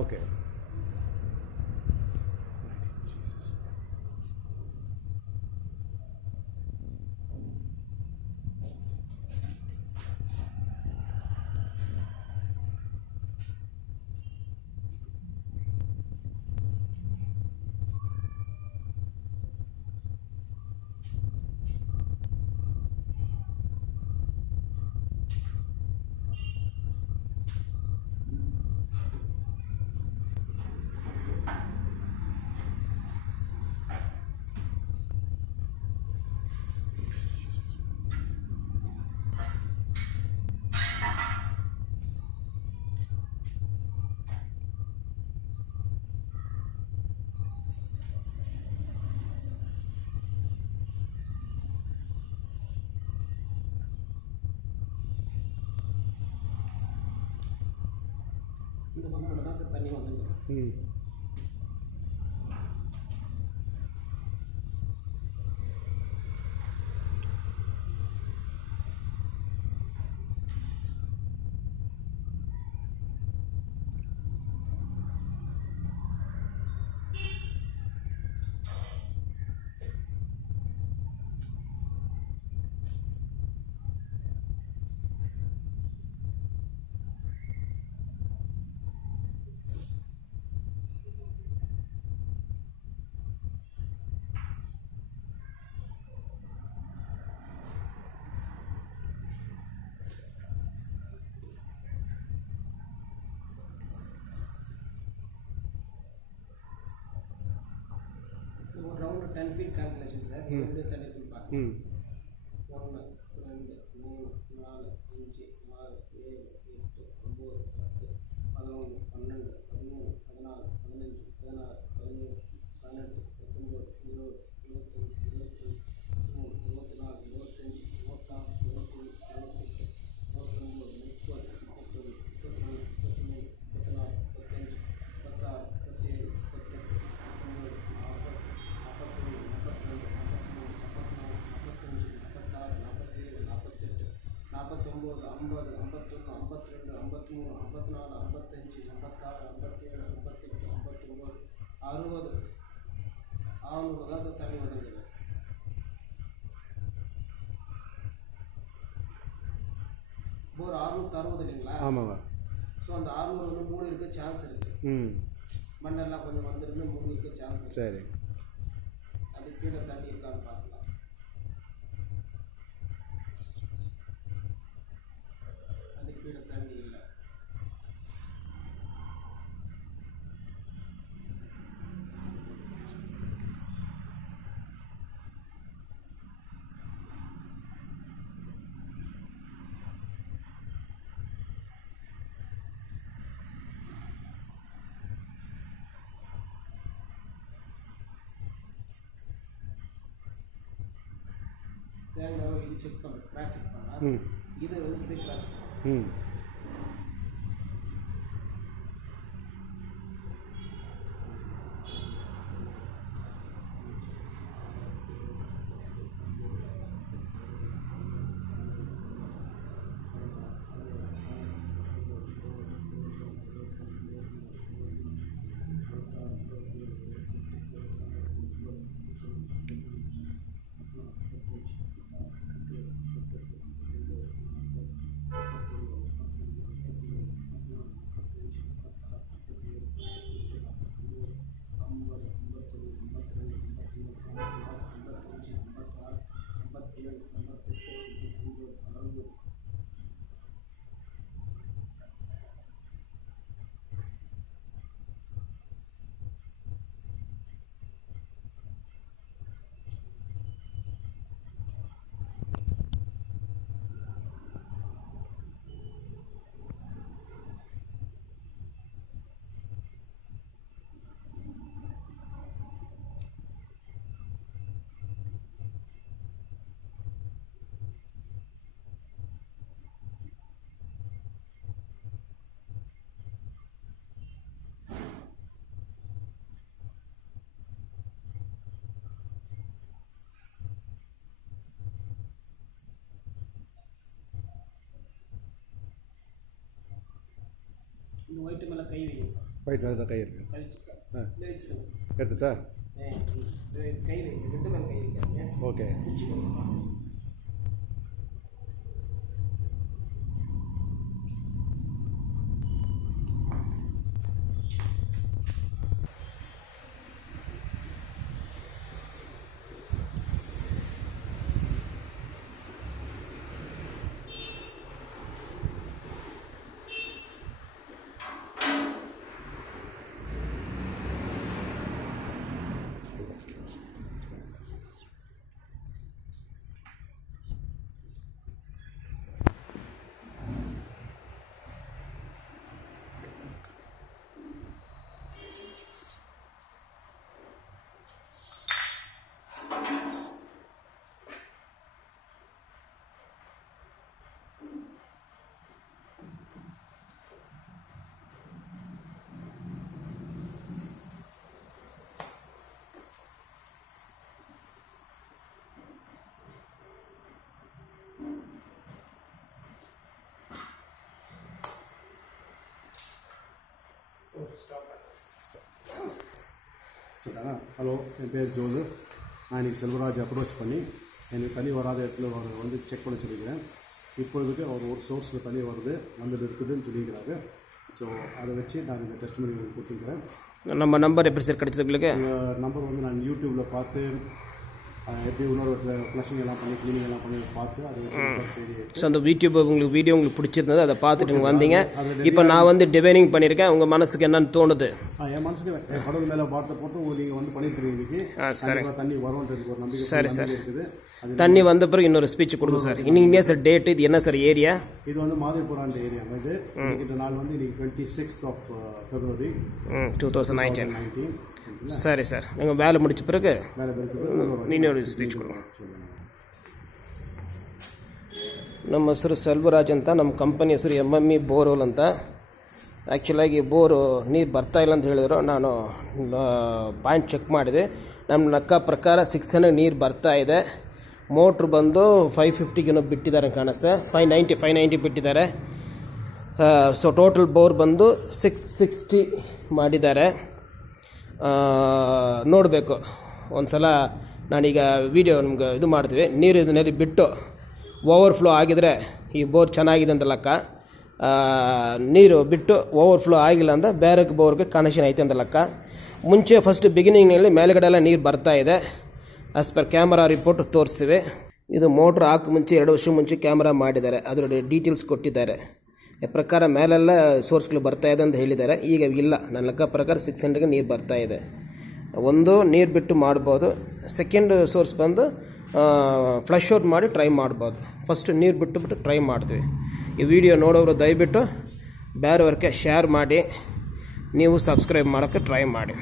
Okay. இந்த பக்கம் மட்டும் தான் சார் தண்ணி வந்துருக்கு. ஒரு ரவுண்டு 10 feet கால்குலேஷன் சார். எப்படி தண்ணி போய் பார்க்கலாம். 1 2 3 4 5 6 7 8 9 10 11 12 13 14 15 16 17 18 19 20 21 22 23 24 25 26 27 28 29 30 31 32 33 34 35 36 37 38 49 50 51 52 53 54 55 56 57 58 59 60 600 தான் சார் தண்ணி வருது. போர் 660 இல்லைங்களா? ஆமாங்க. ஸோ அந்த 600 வந்து மூணு இருக்க சான்ஸ் இருக்குது. மண்ணெல்லாம் கொஞ்சம் வந்துருந்து மூணு இருக்க சான்ஸ் இருக்குது. சரி. அது கீழே தண்ணி இருக்கான்னு பார்க்கலாம். அது கீழே தண்ணி இல்லை. தேங்காய் இது செக் பண்ண ஸ்க்ராட்ச் செக் பண்ணால் இது வந்து இதை ஸ்க்ராட்ச் பண்ணும். இந்த ஒயிட் மேலே கை வைங்க சார். ஒயிட் மேலே கை இருக்கு. எடுத்துட்டா கை வைங்க, ரெண்டு மேலே கை வைக்காதீங்க. ஓகே. சொல்லிட்டாங்க. ஹலோ, என் பேர் ஜோசப். நான் இன்றைக்கி செல்வராஜ் அப்ரோச் பண்ணி எனக்கு தண்ணி வராத இடத்துல அவர் வந்து செக் பண்ண சொல்லிக்கிறேன். இப்பொழுதுக்கு அவர் ஒரு சோர்ஸில் தண்ணி வருது வந்துட்டு இருக்குதுன்னு சொல்லிக்கிறாங்க. ஸோ அதை வச்சு நான் இந்த டெஸ்ட் பண்ணி உங்களுக்கு கொடுத்துக்கிறேன். நம்ம நம்பர் எப்படி சார் கிடைச்சது உங்களுக்கு? நம்பர் வந்து நான் யூடியூப்பில் பார்த்து எப்படி இன்னொரு ஃப்ளஷிங் எல்லாம் பண்ணி க்ளீனிங் எல்லாம் பண்ணி பார்த்து அது ஸோ அந்த வீடியோ உங்களுக்கு பிடிச்சிருந்தது, அதை பார்த்துட்டு நீங்கள் வந்தீங்க. இப்போ நான் வந்து டிவைனிங் பண்ணியிருக்கேன். உங்கள் மனசுக்கு என்னன்னு தோணுது? என் மனசுக்கு கடவுள் மேலே வார்த்தை போட்டு நீங்கள் வந்து பண்ணிட்டு தண்ணி வரும்ன்றது ஒரு நம்பிக்கை. சரி சார், தண்ணி வந்த பிறகு இன்னொரு ஸ்பீச் கொடுங்க சார். இன்னைக்கு சார் டேட், இது என்ன சார் ஏரியா? இது வந்து மாதேபுரான்ற ஏரியா. இது நாள் வந்து இன்னைக்கு 26th of February 2019. சரி சார், நீங்கள் வேலை முடிச்ச பிறகு இன்னொரு ಸ್ಪೀಚ್ ಕೊಡು. ನಮ್ಮ ಹೆಸರು ಸೆಲ್ವರಾಜ್ ಅಂತ, ನಮ್ಮ ಕಂಪನಿ ಹೆಸರು MME ಬೋರ್ವೆಲ್ ಅಂತ. ಆ್ಯಕ್ಚುಲಾಗಿ ಬೋರು ನೀರು ಬರ್ತಾ ಇಲ್ಲ ಅಂತ ಹೇಳಿದ್ರು. ನಾನು ಪಾಯಿಂಟ್ ಚೆಕ್ ಮಾಡಿದೆ, ನಮ್ಮ ಲೆಕ್ಕ ಪ್ರಕಾರ 600 ನೀರು ಬರ್ತಾ ಇದೆ. ಮೋಟ್ರ್ ಬಂದು 550 ಬಿಟ್ಟಿದ್ದಾರೆ ಕಾಣಿಸ್ತೆ, 590 ಬಿಟ್ಟಿದ್ದಾರೆ. ಸೊ ಟೋಟಲ್ ಬೋರ್ ಬಂದು 660 ಮಾಡಿದ್ದಾರೆ. ನೋಡಬೇಕು ಒಂದು ಸಲ. ನಾನೀಗ ವಿಡಿಯೋ ನಿಮ್ಗೆ ಇದು ಮಾಡ್ತೀವಿ. ನೀರು ಇದನ್ನಲ್ಲಿ ಬಿಟ್ಟು ಓವರ್ಫ್ಲೋ ಆಗಿದರೆ ಈ ಬೋರ್ ಚೆನ್ನಾಗಿದೆ ಅಂತ ಲೆಕ್ಕ. ನೀರು ಬಿಟ್ಟು ಓವರ್ಫ್ಲೋ ಆಗಿಲ್ಲ ಅಂತ ಬೇರೆ ಬೋರ್ಗೆ ಕನೆಕ್ಷನ್ ಐತೆ ಅಂತ ಲೆಕ್ಕ. ಮುಂಚೆ ಫಸ್ಟ್ ಬಿಗಿನಿಂಗ್ನಲ್ಲಿ ಮೇಲ್ಗಡೆ ಎಲ್ಲ ನೀರು ಬರ್ತಾ ಇದೆ. ಆಸ್ ಪರ್ ಕ್ಯಾಮರಾ ರಿಪೋರ್ಟ್ ತೋರಿಸ್ತೀವಿ. ಇದು ಮೋಟ್ರ್ ಹಾಕಿ ಮುಂಚೆ 2 ವರ್ಷ ಮುಂಚೆ ಕ್ಯಾಮರಾ ಮಾಡಿದ್ದಾರೆ, ಅದರ ಡೀಟೇಲ್ಸ್ ಕೊಟ್ಟಿದ್ದಾರೆ. ಪ್ರಕಾರ ಮೇಲೆಲ್ಲ ಸೋರ್ಸ್ಗಳು ಬರ್ತಾ ಇದೆ ಅಂತ ಹೇಳಿದ್ದಾರೆ. ಈಗ ಇಲ್ಲ, ನನ್ನ ಲೆಕ್ಕ ಪ್ರಕಾರ 600ಗೆ ನೀರು ಬರ್ತಾ ಇದೆ. ಒಂದು ನೀರು ಬಿಟ್ಟು ಮಾಡ್ಬೋದು. ಸೆಕೆಂಡ್ ಸೋರ್ಸ್ ಬಂದು ಫ್ಲಶ್ ಔಟ್ ಮಾಡಿ ಟ್ರೈ ಮಾಡ್ಬೋದು. ಫಸ್ಟ್ ನೀರು ಬಿಟ್ಟು ಟ್ರೈ ಮಾಡ್ತೀವಿ. ಈ ವಿಡಿಯೋ ನೋಡೋರು ದಯವಿಟ್ಟು ಬೇರೆಯವ್ರಿಗೆ ಶೇರ್ ಮಾಡಿ, ನೀವು ಸಬ್ಸ್ಕ್ರೈಬ್ ಮಾಡೋಕ್ಕೆ ಟ್ರೈ ಮಾಡಿ.